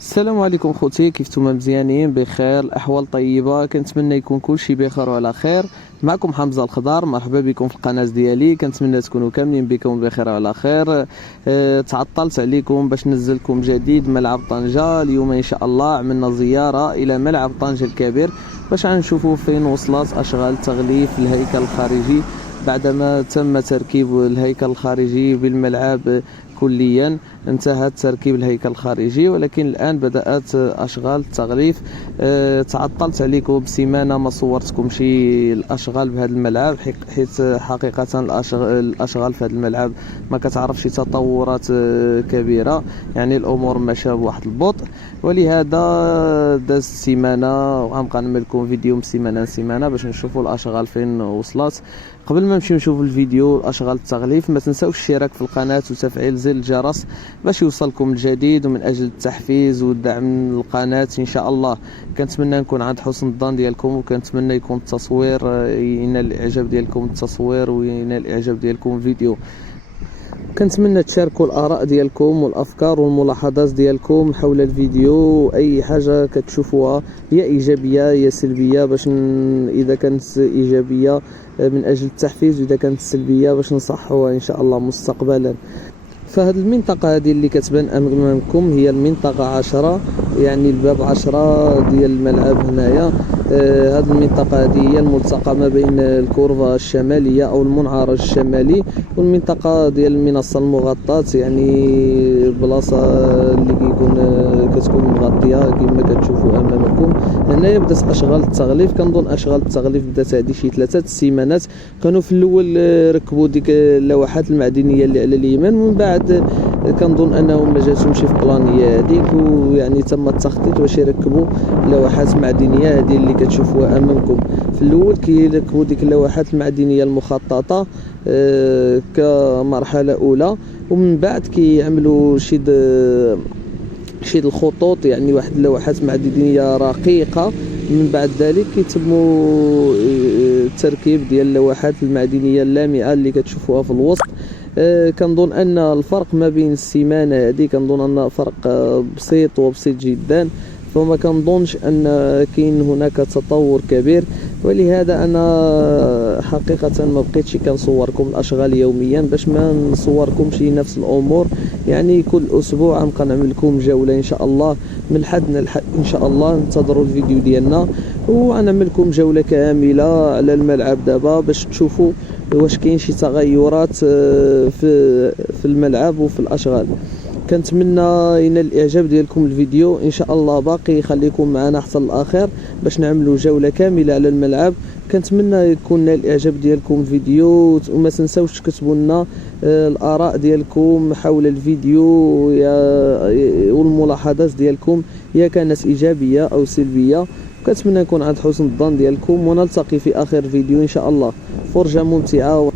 السلام عليكم خوتي، كيف نتوما؟ مزيانين بخير؟ الاحوال طيبه؟ كنتمنى يكون كلشي بخير وعلى خير. معكم حمزه الخضر، مرحبا بكم في القناه ديالي. كنتمنى تكونوا كاملين بكم بخير وعلى خير. تعطلت عليكم باش نزلكم جديد ملعب طنجه. اليوم ان شاء الله عملنا زياره الى ملعب طنجه الكبير باش غنشوفوا فين وصلت اشغال تغليف الهيكل الخارجي بعدما تم تركيب الهيكل الخارجي بالملعب كليا. انتهت تركيب الهيكل الخارجي، ولكن الآن بدأت أشغال التغليف. تعطلت عليكم بسيمانة ما صورتكمش الأشغال بهذا الملعب، حيث حقيقة الأشغال في هذا الملعب ما كتعرفش تطورات كبيرة، يعني الأمور ماشية بواحد البطء. ولهذا داز سيمانة وغنبقى نعمل لكم فيديو من سيمانة لسيمانة باش نشوفوا الأشغال فين وصلت. قبل ما نمشيو نشوفوا الفيديو اشغال التغليف، ما تنساوش الاشتراك في القناه وتفعيل زر الجرس باش يوصلكم الجديد، ومن اجل التحفيز والدعم للقناه ان شاء الله. كنتمنى نكون عند حسن الظن ديالكم، وكنتمنى يكون التصوير ينال الاعجاب ديالكم التصوير وينال الاعجاب ديالكم الفيديو. كنتمنى تشاركوا الاراء ديالكم والافكار والملاحظات ديالكم حول الفيديو. اي حاجه كتشوفوها هي ايجابيه يا سلبيه، باش اذا كانت ايجابيه من اجل التحفيز، واذا كانت سلبيه باش نصحوها ان شاء الله مستقبلا. فهاد المنطقة هذه اللي كتبان أمامكم هي المنطقة 10، يعني الباب 10 ديال الملعب هنايا. هاد المنطقة هذه هي الملتقى ما بين الكورفة الشمالية أو المنعرج الشمالي والمنطقة ديال المنصة المغطاة، يعني البلاصة اللي كتكون مغطية كما كتشوفوا أمامكم. هنايا بدات أشغال التغليف. كنظن أشغال التغليف بدات هذه شي 3 سيمانات. كانوا في الأول ركبوا ديك اللوحات المعدنية اللي على اليمين، ومن بعد كنظن انهم ما جاتهمش في بلانيه هذيك، ويعني تم التخطيط باش يركبوا لوحات معدنيه هذه اللي كتشوفوها امامكم. في الاول كيركبوا ديك اللوحات المعدنيه المخططه كمرحله اولى، ومن بعد كيعملوا شي الخطوط، يعني واحد اللوحات معدنيه رقيقه. من بعد ذلك يتم التركيب ديال اللوحات المعدنيه اللامعه اللي كتشوفوها في الوسط. كنظن ان الفرق ما بين السيمانه هذه، كنظن ان فرق بسيط وبسيط جدا، فما كنظنش ان كاين هناك تطور كبير. ولهذا انا حقيقه ما بقيتش كنصوركم الاشغال يوميا باش ما نصوركمش نفس الامور. يعني كل اسبوع غنبقى نعمل لكم جوله ان شاء الله من الحد للحد ان شاء الله. انتظروا الفيديو ديالنا وغنعمل لكم جوله كامله على الملعب دابا باش تشوفوا واش كاين شي تغيرات في الملعب وفي الاشغال. كنتمنى ينال الاعجاب ديالكم الفيديو ان شاء الله. باقي خليكم معنا حتى الاخر باش نعملوا جوله كامله على الملعب. كنتمنى يكون نال الاعجاب ديالكم الفيديو، وما تنساوش تكتبوا لنا الاراء ديالكم حول الفيديو والملاحظات ديالكم، يا كانت ايجابيه او سلبيه. كنتمنى نكون عند حسن الظن ديالكم، ونلتقي في اخر فيديو ان شاء الله. فرجه ممتعه.